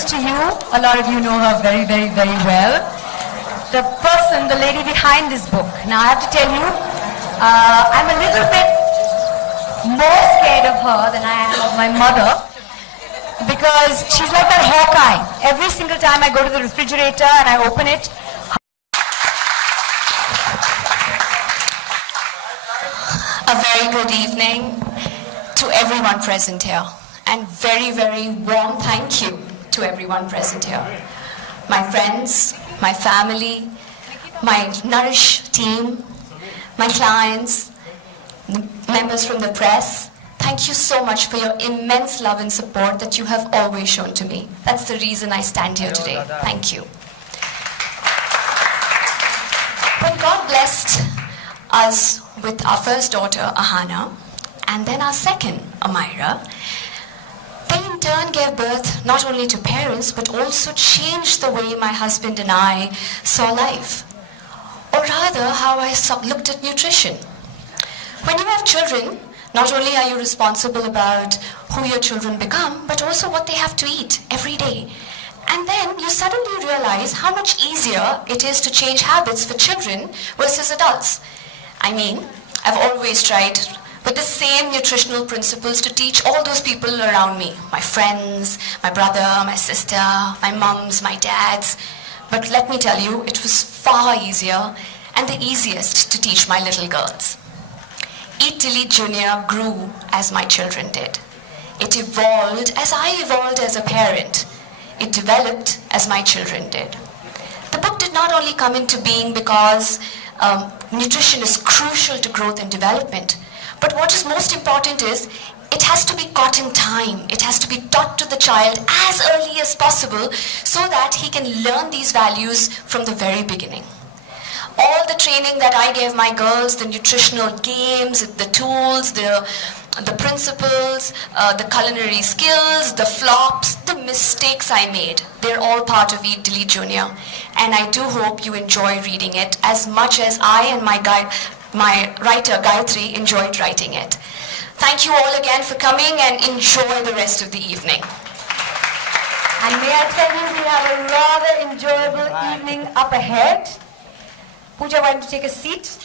introduce to you, a lot of you know her very, very, very well, the person, the lady behind this book. Now I have to tell you, I'm a little bit more scared of her than I am of my mother, because she's like that Hawkeye. Every single time I go to the refrigerator and I open it, a very good evening to everyone present here, and very, very warm thank you to everyone present here. My friends, my family, my Nourish team, my clients, members from the press, thank you so much for your immense love and support that you have always shown to me. That's the reason I stand here today. Thank you. When God blessed us with our first daughter, Ahana, and then our second, Amira, they in turn gave birth not only to parents, but also changed the way my husband and I saw life. Or rather, how I looked at nutrition. When you have children, not only are you responsible about who your children become, but also what they have to eat every day. And then you suddenly realize how much easier it is to change habits for children versus adults. I mean, I've always tried with the same nutritional principles to teach all those people around me, my friends, my brother, my sister, my mums, my dads. But let me tell you, it was far easier and the easiest to teach my little girls. Eat Till Eat Junior grew as my children did. It evolved as I evolved as a parent. It developed as my children did. The book did not only come into being because nutrition is crucial to growth and development, but what is most important is it has to be caught in time. It has to be taught to the child as early as possible so that he can learn these values from the very beginning. All the training that I gave my girls, the nutritional games, the tools, the principles, the culinary skills, the flops, the mistakes I made, they're all part of Eat Till Eat Junior. And I do hope you enjoy reading it as much as I and my writer Gayatri enjoyed writing it. Thank you all again for coming and enjoy the rest of the evening. And may I tell you, we have a rather enjoyable evening up ahead. Pooja, why don't you take a seat?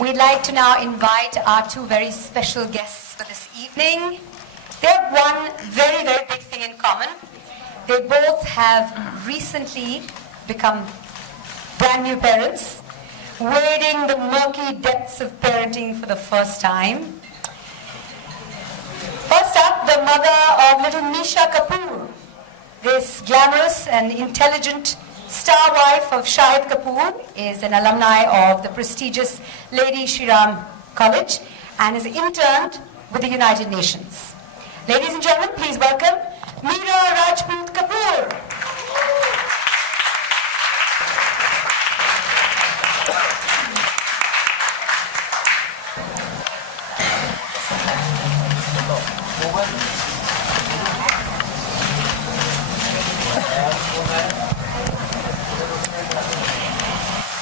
We'd like to now invite our two very special guests for this evening. They have one very, very big thing in common. They both have recently become brand new parents, wading the murky depths of parenting for the first time. First up, the mother of little Nisha Kapoor, this glamorous and intelligent star wife of Shahid Kapoor, is an alumni of the prestigious Lady Shri Ram College and is interned with the United Nations. Ladies and gentlemen, please welcome Meera Rajput Kapoor.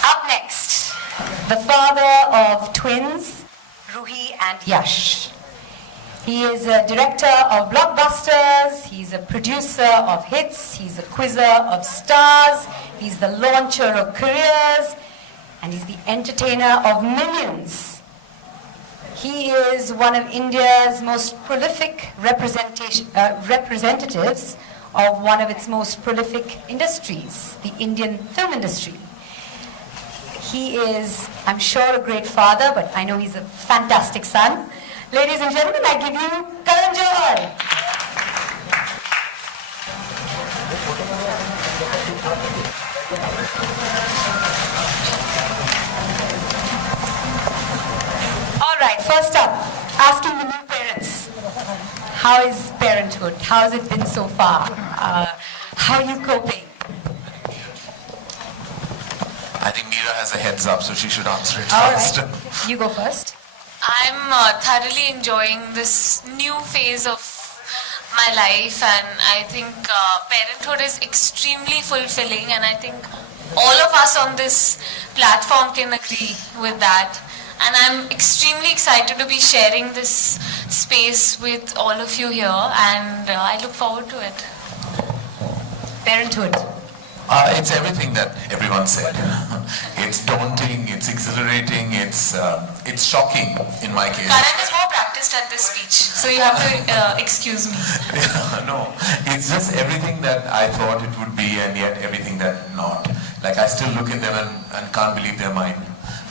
Up next, the father of twins, Ruhi and Yash. He is a director of blockbusters, he's a producer of hits, he's a quizzer of stars, he's the launcher of careers, and he's the entertainer of millions. He is one of India's most prolific representatives of one of its most prolific industries, the Indian film industry. He is, I'm sure, a great father, but I know he's a fantastic son. Ladies and gentlemen, I give you Karan Johar. All right, first up, asking the new parents, how is parenthood? How has it been so far? How are you coping? I think Meera has a heads up, so she should answer it All first. right, you go first. I'm thoroughly enjoying this new phase of my life, and I think parenthood is extremely fulfilling, and I think all of us on this platform can agree with that. And I'm extremely excited to be sharing this space with all of you here, and I look forward to it. Parenthood. It's everything that everyone said. It's daunting, it's exhilarating, it's shocking in my case. Karan is more practiced at this speech, so you have to excuse me. No, it's just everything that I thought it would be and yet everything that not. Like I still look at them and can't believe they're mine.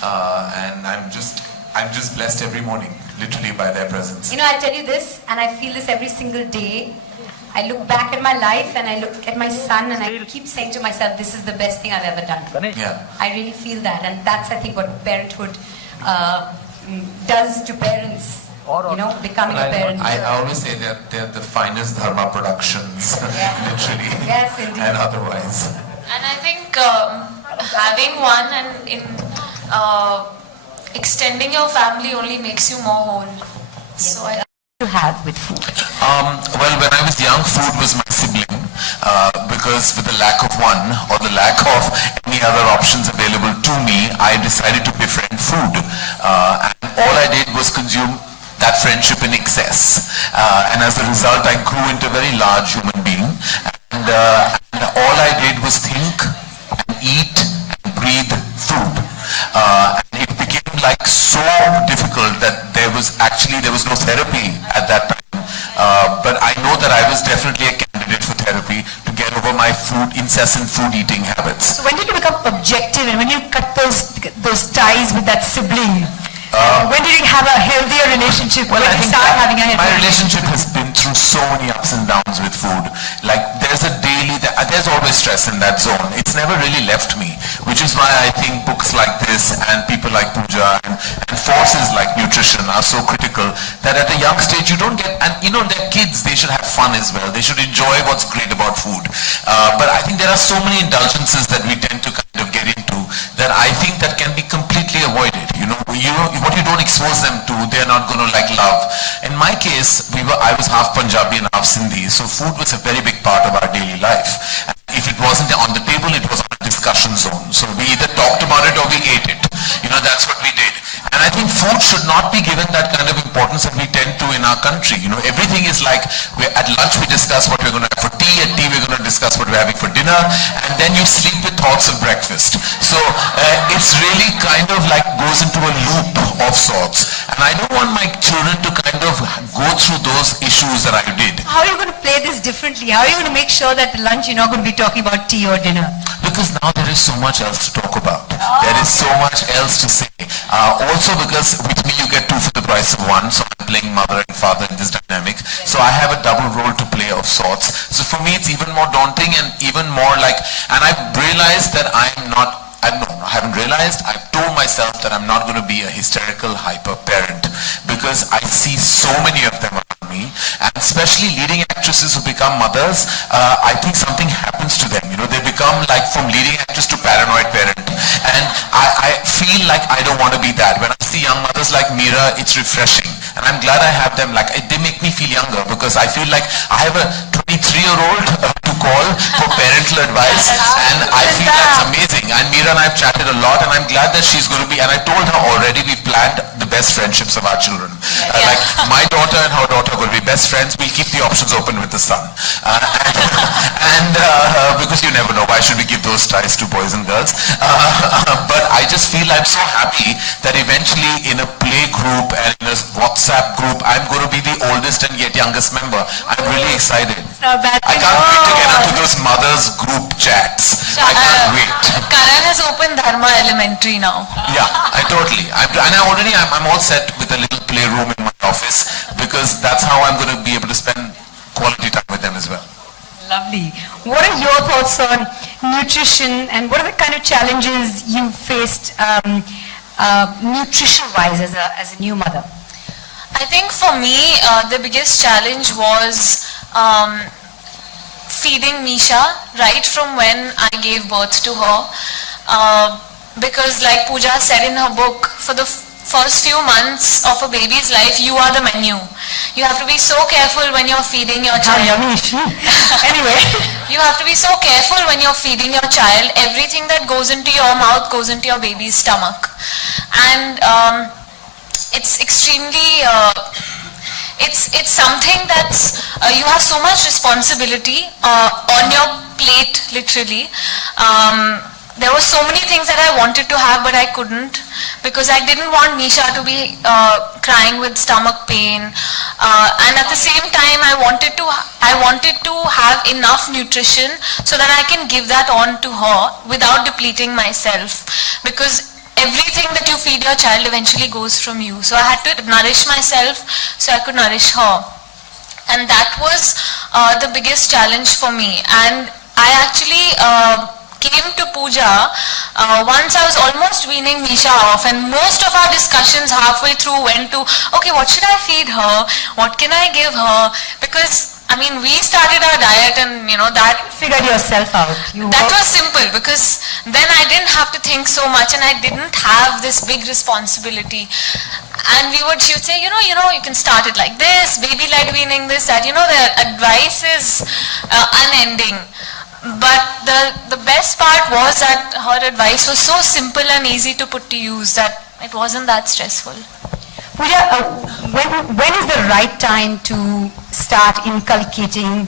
And I'm just blessed every morning, literally by their presence. You know, I tell you this, and I feel this every single day. I look back at my life and I look at my son and I keep saying to myself, this is the best thing I've ever done. Yeah. I really feel that, and that's, I think, what parenthood does to parents. You know, becoming a parent. I always say that they're the finest dharma productions, literally, Yes, indeed. and otherwise. And I think having one and in extending your family only makes you more whole. So I To have with food. Well, when I was young, food was my sibling, because with the lack of one or the lack of any other options available to me, I decided to befriend food. And all I did was consume that friendship in excess. And as a result, I grew into a very large human being. And all I did was think and eat and breathe food. And it became like so difficult that there was no therapy at that time. But I know that I was definitely a candidate for therapy to get over my incessant food eating habits. So when did you become objective and when you cut those ties with that sibling? When did you have a healthier relationship? Well, when I did you think start having a my healthier relationship has been through so many ups and downs with food. Like there's always stress in that zone. It's never really left me, which is why I think books like this and people like Pooja and forces like nutrition are so critical that at a young stage you don't get, and you know they're kids, they should have fun as well. They should enjoy what's great about food. But I think there are so many indulgences that we tend to kind of get into that I think that can be completely avoided. You know, what you don't expose them to, they're not going to like love. In my case, I was half Punjabi and half Sindhi, so food was a very big part of our daily life. And if it wasn't on the table, it was on a discussion zone. So we either talked about it or we ate it. You know, that's what we did. And I think food should not be given that kind of importance that we tend to in our country. You know, everything is like, at lunch we discuss what we're going to have for tea, at tea we're going to discuss what we're having for dinner, and then you sleep with thoughts of breakfast. So it's really kind of like goes into a loop of sorts. And I don't want my children to kind of go through those issues that I did. How are you going to play this differently? How are you going to make sure that at lunch you're not going to be talking about tea or dinner? Because now there is so much else to talk about. There is so much else to say. Also because with me you get two for the price of one, so I'm playing mother and father in this dynamic. So I have a double role to play of sorts. So for me it's even more daunting and even more like, and I've realized that I've told myself that I'm not going to be a hysterical hyper parent because I see so many of them around me, and especially leading actresses who become mothers, I think something happens to them. You know, they become like from leading actress to paranoid parent, and I feel like I don't want to be that. When I see young mothers like Meera, it's refreshing, and I'm glad I have them. Like they make me feel younger because I feel like I have a 23-year-old to call for parental advice, and I feel that's amazing. And Meera and I have chatted a lot, and I'm glad that she's going to be, and I told her already, we've planned the best friendships of our children. Like my daughter and her daughter are going to be best friends. We'll keep the options open with the son. Because you never know, why should we give those ties to boys and girls? But I just feel I'm so happy that eventually in a play group and in a WhatsApp group, I'm going to be the oldest and yet youngest member. I'm really excited. Not bad. I can't wait to get into those mothers group chats. I can't wait. Karan has opened Dharma Elementary now. Yeah, I'm all set with a little playroom in my office because that's how I'm going to be able to spend quality time with them as well. Lovely. What are your thoughts on nutrition and what are the kind of challenges you faced nutrition-wise as a new mother? I think for me, the biggest challenge was feeding Misha right from when I gave birth to her. Because like Pooja said in her book, for the first few months of a baby's life, you are the menu. You have to be so careful when you're feeding your child. Anyway. You have to be so careful when you're feeding your child. Everything that goes into your mouth goes into your baby's stomach. And it's extremely, it's something that's, you have so much responsibility on your plate, literally. There were so many things that I wanted to have, but I couldn't, because I didn't want Misha to be crying with stomach pain, and at the same time I wanted to have enough nutrition so that I can give that on to her without depleting myself, because everything that you feed your child eventually goes from you. So I had to nourish myself so I could nourish her, and that was the biggest challenge for me. And I actually came to puja once I was almost weaning Misha off, and most of our discussions halfway through went to, okay, what should I feed her? What can I give her? Because I mean, we started our diet, and that Figured yourself out. that was simple, because then I didn't have to think so much, and I didn't have this big responsibility. And she would say, you can start it like this, baby-led weaning, this, that. The advice is unending. But the best part was that her advice was so simple and easy to put to use that it wasn't that stressful. Pooja, when is the right time to start inculcating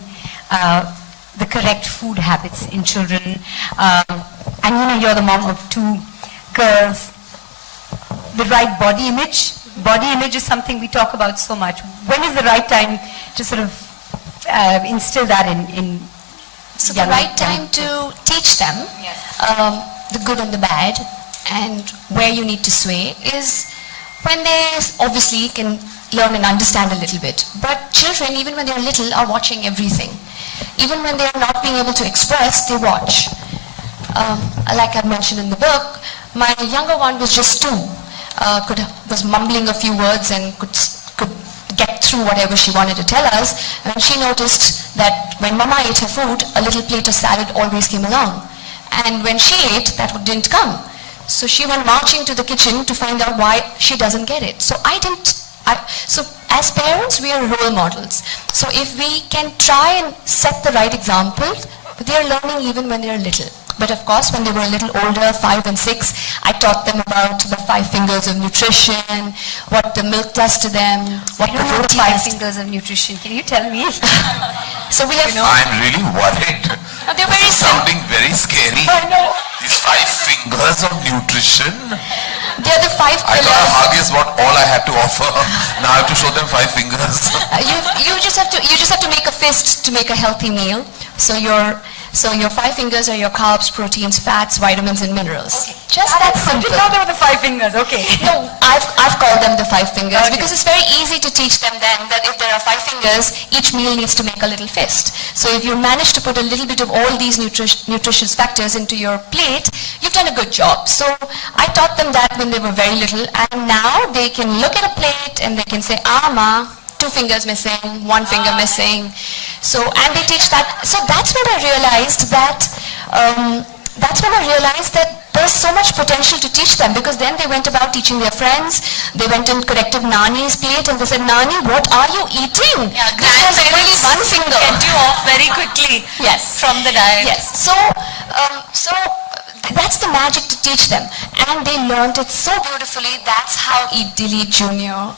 the correct food habits in children? And you're the mom of 2 girls. The right body image. Body image is something we talk about so much. When is the right time to sort of instill that in So the right time to teach them the good and the bad and where you need to sway is when they obviously can learn and understand a little bit. But children, even when they're little, are watching everything. Even when they're not being able to express, they watch. Like I mentioned in the book, my younger one was just 2, was mumbling a few words and could get through whatever she wanted to tell us, and she noticed that when Mama ate her food, a little plate of salad always came along. And when she ate, that didn't come. So she went marching to the kitchen to find out why she doesn't get it. So so as parents, we are role models. So if we can try and set the right example, they are learning even when they are little. But of course, when they were a little older, 5 and 6, I taught them about the 5 fingers of nutrition, what the milk does to them, what the roti the 5 does. fingers of nutrition. Can you tell me? So we have, I'm really worried. they're very This is simple. sounding very scary. I know. These 5 fingers of nutrition. They're the 5 I thought a pillars. hug is what all I had to offer. Now I have to show them 5 fingers. You just have to make a fist to make a healthy meal. So your 5 fingers are your carbs, proteins, fats, vitamins, and minerals. Okay. Just that I simple. didn't know there were the 5 fingers. Okay. No, I've called them the 5 fingers Okay. because it's very easy to teach them then that if there are 5 fingers, each meal needs to make a little fist. So if you manage to put a little bit of all these nutritious factors into your plate, you've done a good job. So I taught them that when they were very little, and now they can look at a plate and they can say, Ma, 2 fingers missing, 1 finger missing. So, and they teach that. So that's when I realized that there's so much potential to teach them, because then they went about teaching their friends. They went and corrected Nani's plate and they said, Nani, what are you eating? Yeah, This was only grandparents 1 finger. get you off very quickly Yes. from the diet. Yes. So that's the magic to teach them. And they learned it so beautifully. That's how Eat Delete Junior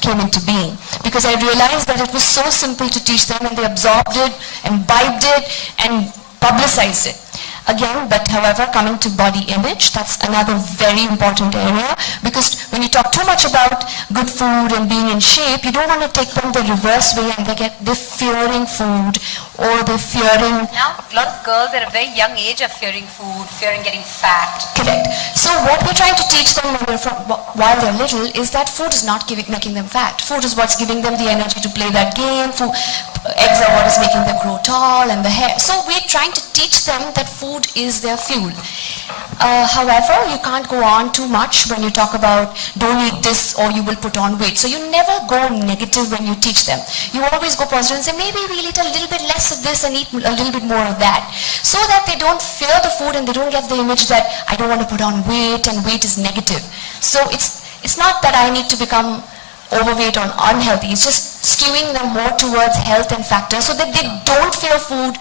came into being, because I realized that it was so simple to teach them, and they absorbed it, imbibed it, and publicized it. Again, but however, coming to body image, that's another very important area, because when you talk too much about good food and being in shape, you don't want to take them the reverse way, and they're fearing food, or they're fearing. Now, a lot of girls at a very young age are fearing food, fearing getting fat. Correct. So what we're trying to teach them while they're little is that food is not making them fat. Food is what's giving them the energy to play that game. Eggs are what is making them grow tall, and the hair. So we're trying to teach them that food is their fuel. However, you can't go on too much when you talk about don't eat this or you will put on weight. So you never go negative when you teach them. You always go positive and say maybe we'll eat a little bit less of this and eat a little bit more of that, so that they don't fear the food and they don't get the image that I don't want to put on weight and weight is negative. So it's not that I need to become overweight or unhealthy. It's just skewing them more towards health and factors so that they don't fear food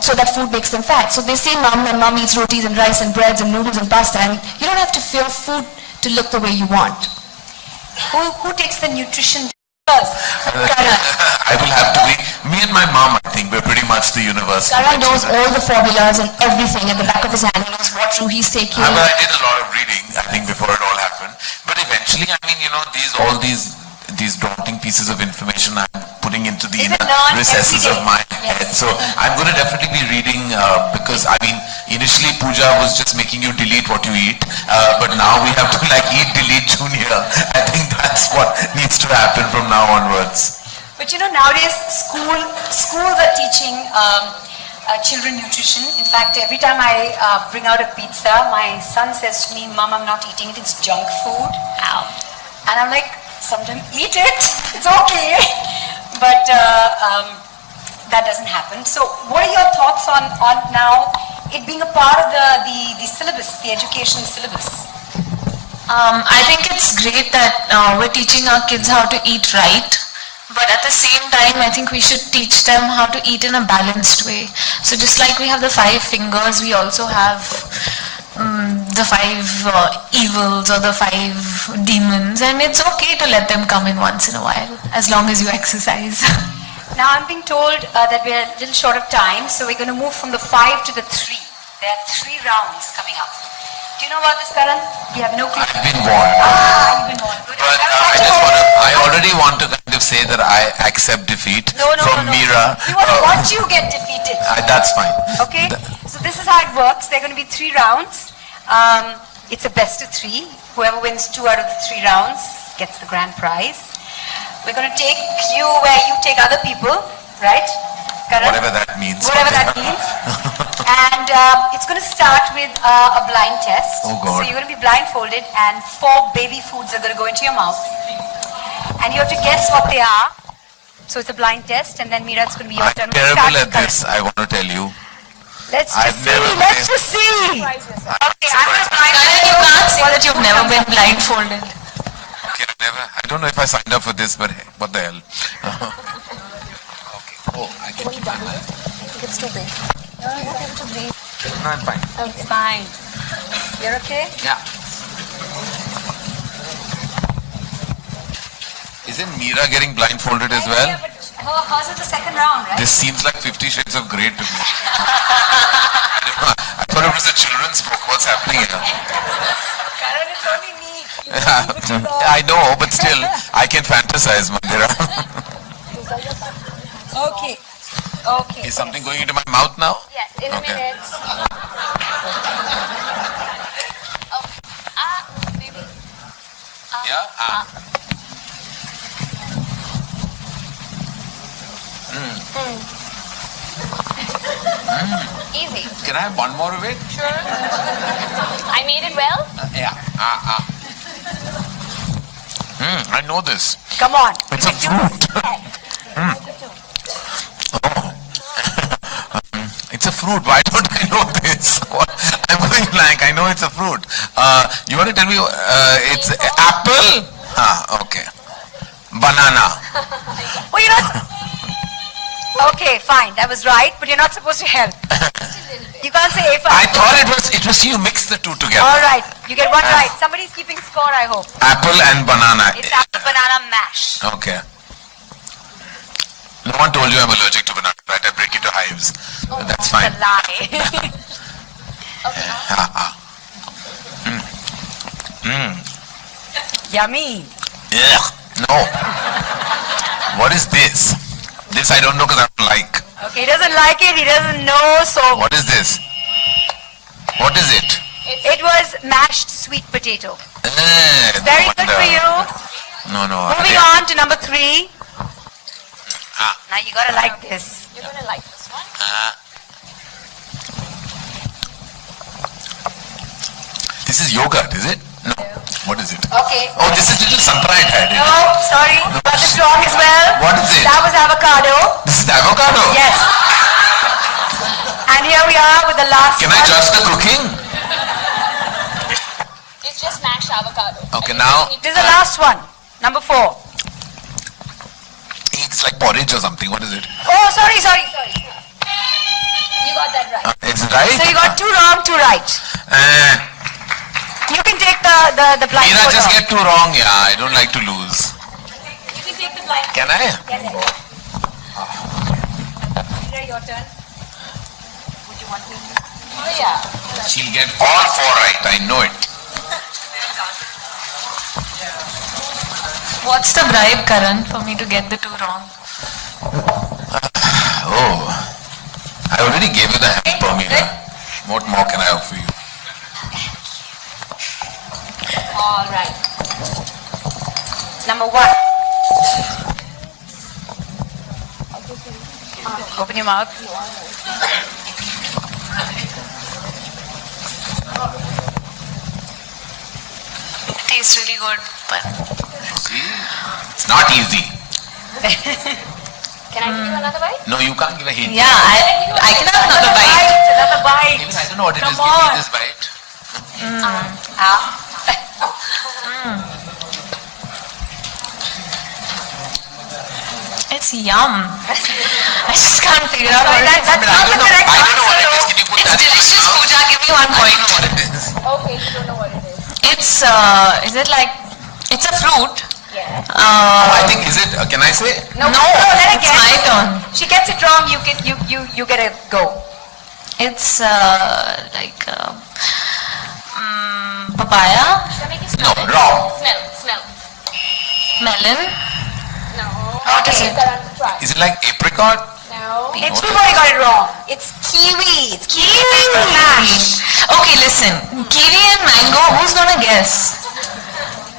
so that food makes them fat. So they see mom, and mom eats rotis and rice and breads and noodles and pasta, and you don't have to fear food to look the way you want. Who takes the nutrition universe. Karan. I will have to be, me and my mom, I think, we're pretty much the universe. Karan knows all the formulas and everything at the back of his hand. He knows what route he's taking. But I did a lot of reading, I think, before it all happened. But eventually, I mean, all these daunting pieces of information I'm putting into the inner recesses of my head. So I'm going to definitely be reading because, I mean, initially Puja was just making you delete what you eat. But now we have to eat, delete, junior. I think that's what needs to happen from now onwards. But nowadays schools are teaching children nutrition. In fact, every time I bring out a pizza, my son says to me, "Mom, I'm not eating it, it's junk food." Ow. And I'm like, sometimes eat it, it's okay. But that doesn't happen. So what are your thoughts on now it being a part of the syllabus, the education syllabus? I think it's great that we're teaching our kids how to eat right. But at the same time, I think we should teach them how to eat in a balanced way. So just like we have the 5 fingers, we also have the 5 evils or the 5 demons, and it's okay to let them come in once in a while, as long as you exercise. Now I'm being told that we're a little short of time, so we're going to move from the 5 to the 3. There are 3 rounds coming up. Do you know about this, Karan? You have no clue. I've been warned. You've been warned. Good. But I already want to kind of say that I accept defeat from Meera. We want to watch you get defeated. That's fine. Okay? So this is how it works. There are going to be 3 rounds. It's a best of 3. Whoever wins 2 out of the 3 rounds gets the grand prize. We're going to take you where you take other people, right? Karan? Whatever that means. Whatever that means. And it's going to start with a blind test. Oh God. So you're going to be blindfolded and 4 baby foods are going to go into your mouth. And you have to guess what they are. So it's a blind test, and then Meera, it's going to be your turn. I'm terrible at this, I want to tell you. Let's just see. Okay, I'm going to blindfold You can't say that you've never been blindfolded. Okay, I don't know if I signed up for this, but hey, what the hell. Okay. Oh, I can keep my hand. It's too big. No, I'm fine. It's fine. You're okay? Yeah. Isn't Meera getting blindfolded as well? Yeah, but hers is the second round, right? This seems like 50 Shades of Grey to me. I thought it was a children's book. What's happening here? Karan, it's only me. I know, but still, I can fantasize, Mandira. Okay. Okay. Is something going into my mouth now? Yes, in a Okay. minute. Maybe. Yeah? Easy. Can I have one more of it? Sure. I made it well? Yeah. I know this. Come on. It's a fruit. Oh. It's a fruit. Why don't I know this? I'm going blank. I know it's a fruit. You want to tell me it's apple? Okay. Banana. Oh, you're not... Okay, fine. That was right, but you're not supposed to help. You can't say if I thought it was you mix the 2 together. All right. You get 1 right. Somebody's keeping score, I hope. Apple and banana. It's apple banana mash. Okay. No one told you I'm allergic to banana, right? I break into hives. But that's fine. It's a lie. Yummy. Yeah. No. What is this? This I don't know because I don't like. Okay, he doesn't like it. He doesn't know. So What is this? What is it? it was mashed sweet potato. Very No good wonder. for you. No. Moving on to number 3. Ah. Now you gotta like this. You're going to like this one. This is yogurt, is it? No. What is it? Okay. Oh, this is little santra it had. No, sorry. Got this wrong as well. What is it? That was avocado. This is the avocado. Yes. And here we are with the last Can one. I judge the cooking? It's just mashed avocado. Okay, now This is the last one. Number 4. it's like porridge or something. What is it? Oh, sorry. You got that right. It's right. So you got 2 wrong, 2 right. You can take the Meera blindfold just off. get 2 wrong. Yeah, I don't like to lose. You can take the blindfold Can I? Yes. Meera, your turn. Would you want me to? Oh yeah. She'll get all four right, I know it. What's the bribe, Karan, for me to get the two wrong? Oh, I already gave you the hamper, Meera. What more can I offer you? All right. Number 1. Open your mouth. It tastes really good, but See? It's not easy. Can I give you another bite? No, you can't give a hint. yeah, I can have another bite. Another bite. Even I don't know what it is. Come Give me on. this bite. It's yum. I just can't figure out what it is. That's not the correct I don't know what it is. answer. Can you put It's that in my delicious, mouth? Pooja. Give me 1 I point. don't know what it is. Okay, you don't know what it is. It's, is it like, it's a fruit. Yeah. I think, is it, can I say? No, let her it's guess. my turn. She gets it wrong, you get a go. It's like papaya, No, wrong. Smell. melon. No. What is it? Is it like apricot? No. It's- Everybody got it wrong. It's kiwi. It's kiwi mash. Okay, listen. Kiwi and mango. Who's gonna guess?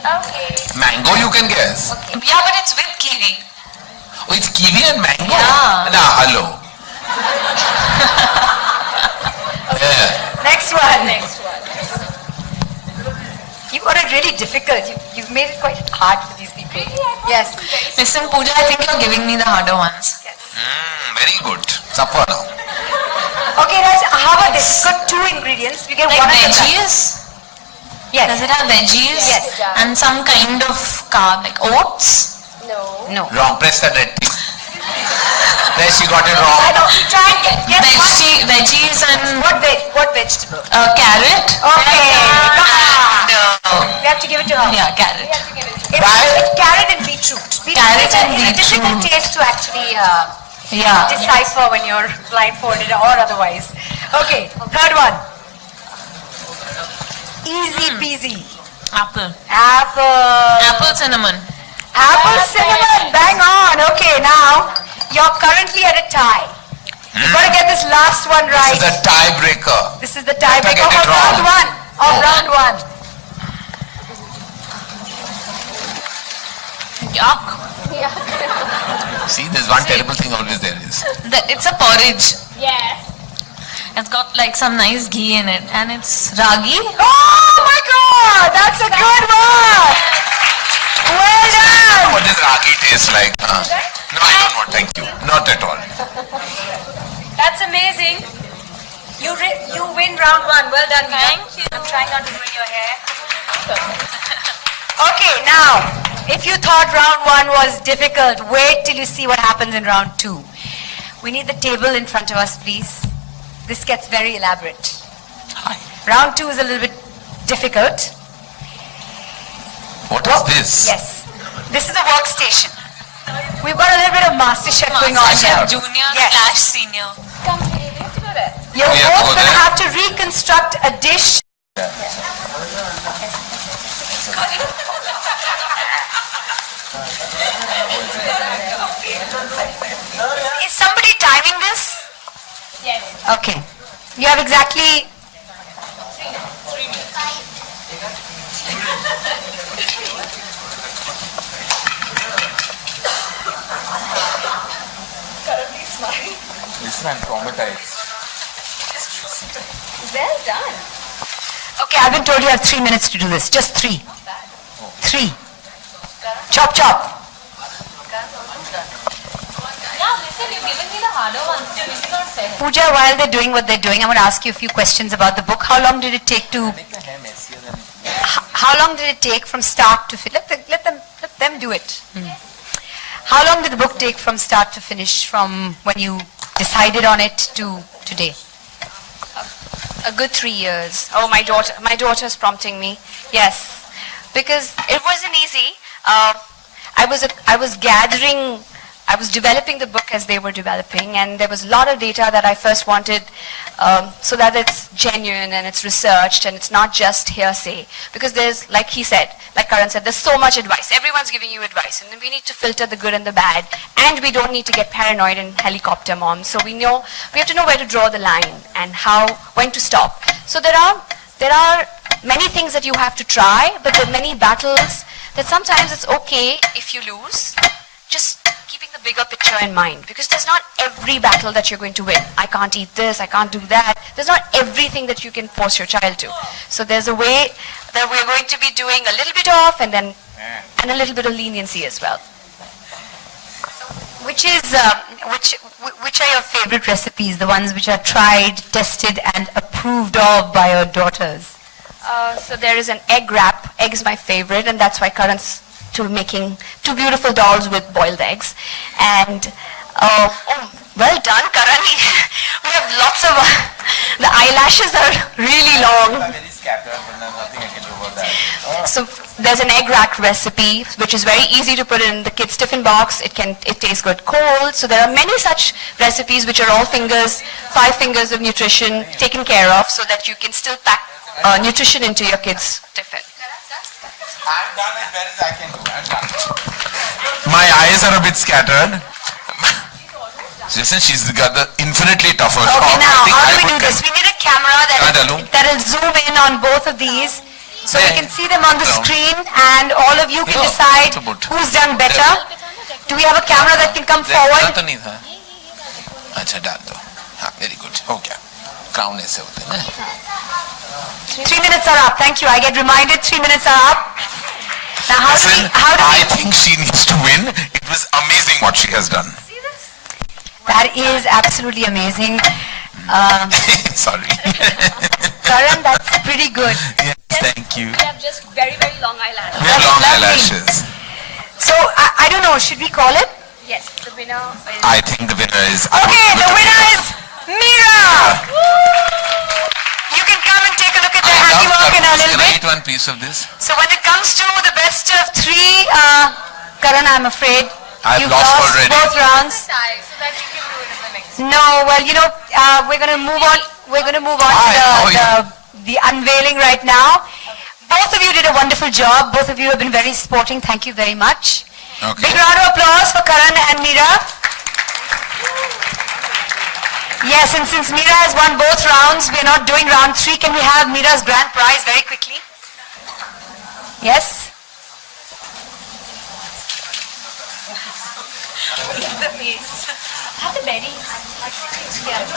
Okay. Mango you can guess. Yeah, but it's with kiwi. Oh, it's kiwi and mango? Yeah. Nah, hello. Yeah. Next one. You got it really difficult. You've made it quite hard for these people. Yes. Listen, Pooja, I think you're giving me the harder ones. Very good. Suffer now. Okay, Raj, how about this? It's got 2 ingredients. You get Like one at a time. veggies? Yes. Does it have veggies? Yes. And some kind of carb, like oats? No. Wrong. Press that red thing. There, she got it I wrong. know. Try and guess one. Veggies and What vegetable? carrot. Okay. And, We have to give it to her. yeah, carrot. It's carrot and beetroot. Carrot and It's a difficult beetroot. taste to actually Yeah. decipher when you're blindfolded or otherwise. Okay, third one. Easy peasy. Apple. Apple. Cinnamon. Apple cinnamon. Bang on. Okay, now you're currently at a tie. You've got to get this last one right. This is a tiebreaker. This is the Better tiebreaker get it of round wrong. one. Round one. Yuck. See, there's one terrible thing always there is. It's a porridge. Yes. It's got like some nice ghee in it, and it's ragi. Oh my God! That's a good one. Well done. What does ragi taste like? No, I don't want. Thank you. Not at all. That's amazing. You win round one. Well done, Meera. Thank you. I'm trying not to ruin your hair. Okay, now, if you thought round one was difficult, wait till you see what happens in round two. We need the table in front of us, please. This gets very elaborate. Hi. Round two is a little bit difficult. What is this? Yes. This is a workstation. We've got a little bit of MasterChef going on Master here. Chef Junior Yes. / Senior. You're We have to both go going to there? have to reconstruct a dish. Is somebody timing this? Yes. Okay. You have exactly... Listen, I'm traumatized. Well done. Okay, I've been told you have 3 minutes to do this. Just 3. 3. Chop, chop. Pooja, while they're doing what they're doing, I want to ask you a few questions about the book. How long did it take to... How long did it take from start to finish? Let them do it. How long did the book take from start to finish, from when you decided on it to today? A good 3 years. Oh, my daughter's prompting me. Yes, because it wasn't easy. I was gathering, I was developing the book as they were developing, and there was a lot of data that I first wanted so that it's genuine and it's researched and it's not just hearsay. Because there's, like he said, like Karan said, there's so much advice. Everyone's giving you advice, and we need to filter the good and the bad, and we don't need to get paranoid and helicopter moms. So we have to know where to draw the line and when to stop. So there are many things that you have to try, but there are many battles that sometimes it's okay if you lose. Just keeping the bigger picture in mind, because there's not every battle that you're going to win. I can't eat this, I can't do that. There's not everything that you can force your child to. So there's a way that we're going to be doing a little bit of and a little bit of leniency as well. Which are your favorite recipes, the ones which are tried, tested and approved of by your daughters? So there is an egg wrap. Egg is my favorite, and that's why Karan's making 2 beautiful dolls with boiled eggs. And well done, Karan. We have lots of the eyelashes are really long. Very scattered, but nothing I can do about that. So there's an egg rack recipe, which is very easy to put in the kids' tiffin box. It tastes good cold. So there are many such recipes which are all 5 fingers of nutrition taken care of, so that you can still pack nutrition into your kids' tiffin. I'm done as well as I can do. I'm done. My eyes are a bit scattered. Listen, she's got the infinitely tougher job. Okay, now, how do we do this? this? We need a camera that'll zoom in on both of these, so we can see them on the screen, and all of you can decide who's done better. Do we have a camera that can come forward? अच्छा डाल दो. हाँ, very good. हो गया. Crown ऐसे होते हैं ना. 3 minutes are up. Thank you. I get reminded 3 minutes are up. Now, I think she needs to win. It was amazing what she has done. That is absolutely amazing. Sorry. Karan, that's pretty good. Yes, thank you. We have just very, very long eyelashes. We have long lovely. eyelashes. So, I don't know. Should we call it? Yes, the winner is... I think the winner is... Okay, the winner is Meera! You can come and take a look at their handiwork in a little bit. Can I eat one piece of this? So when it comes to the best of 3, Karan, I'm afraid I've you've lost lost already. both rounds. So that you can do it in the next. No, well, we're going to move on. We're going to move on to the unveiling right now. Both of you did a wonderful job. Both of you have been very sporting. Thank you very much. Okay. Big round of applause for Karan and Meera. Yes, and since Meera has won both rounds, we're not doing round 3. Can we have Meera's grand prize very quickly? Yes? Have the berries. Yes.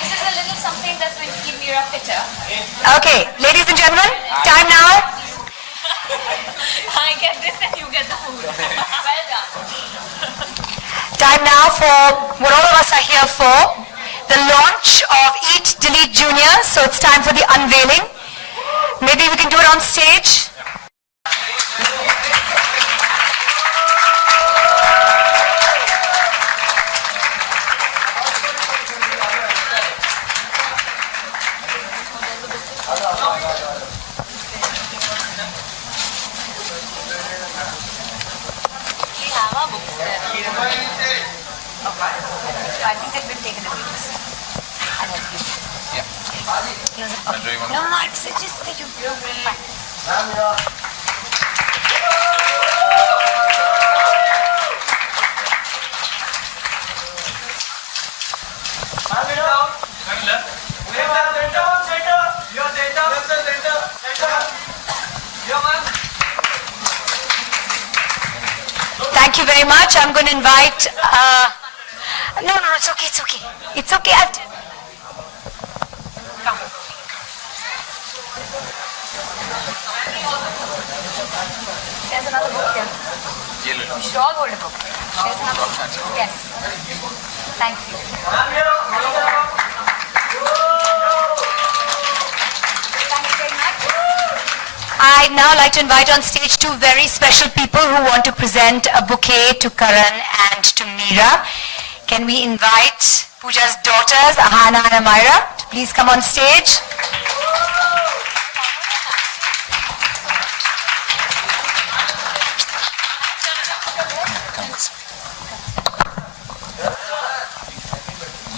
This is a little something that's going to keep Meera fitter. Okay, ladies and gentlemen, time now. I get this and you get the food. Well done. Time now for what all of us are here for, the launch of Eat Delete Junior. So it's time for the unveiling. Maybe we can do it on stage. I think they've been taken away. No, it's just that you're fine. Thank you very much. I'm going to invite... No, it's okay, it's okay. It's okay. Come. There's another book here. We should all hold a book. There's another book. Yes. Thank you. Thank you very much. I'd now like to invite on stage 2 very special people who want to present a bouquet to Karan and to Meera. Can we invite Pooja's daughters, Ahana and Amira, to please come on stage.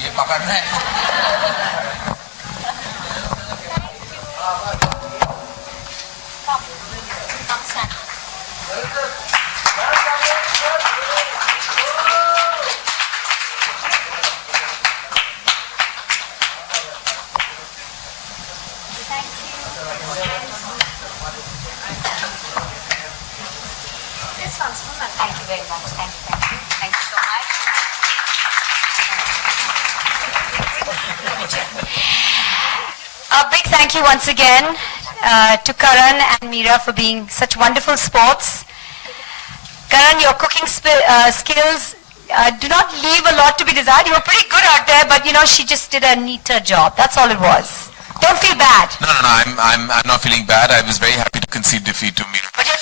ये पकड़ना है. Thank you very much. Thank you. Thank you so much. A big thank you once again to Karan and Meera for being such wonderful sports. Karan, your cooking skills do not leave a lot to be desired. You were pretty good out there, but you know, she just did a neater job. That's all it was. Don't feel bad. No, I'm not feeling bad. I was very happy to concede defeat to Meera. But your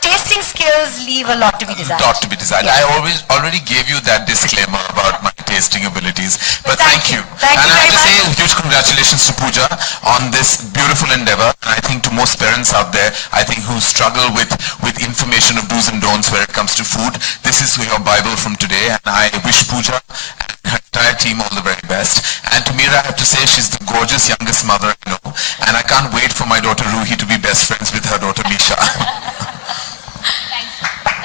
tasting skills leave a lot to be desired. Lot to be desired. Yeah. I already gave you that disclaimer about my tasting abilities. But thank you. Thank and you I very have to say much. a huge congratulations to Pooja on this beautiful endeavor. And I think to most parents out there, I think who struggle with information of do's and don'ts where it comes to food, this is your Bible from today. And I wish Pooja and her entire team all the very best. And to Meera, I have to say she's the gorgeous youngest mother I know. And I can't wait for my daughter Ruhi to be best friends with her daughter Misha.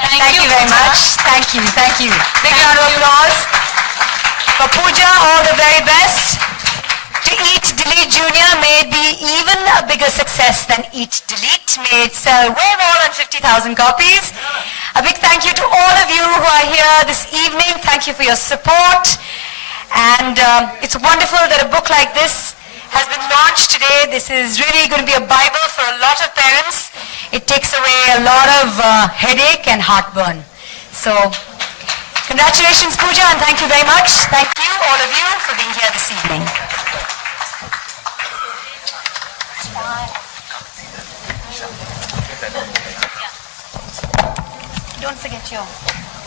Thank you very much. Thank you. Big round of applause for Pooja. All the very best. To Eat Delete Junior, may it be even a bigger success than Eat Delete. May it sell way more than 50,000 copies. A big thank you to all of you who are here this evening. Thank you for your support. And it's wonderful that a book like this has been launched today. This is really going to be a Bible for a lot of parents. It takes away a lot of headache and heartburn. So, congratulations, Pooja, and thank you very much. Thank you, all of you, for being here this evening. Don't forget your...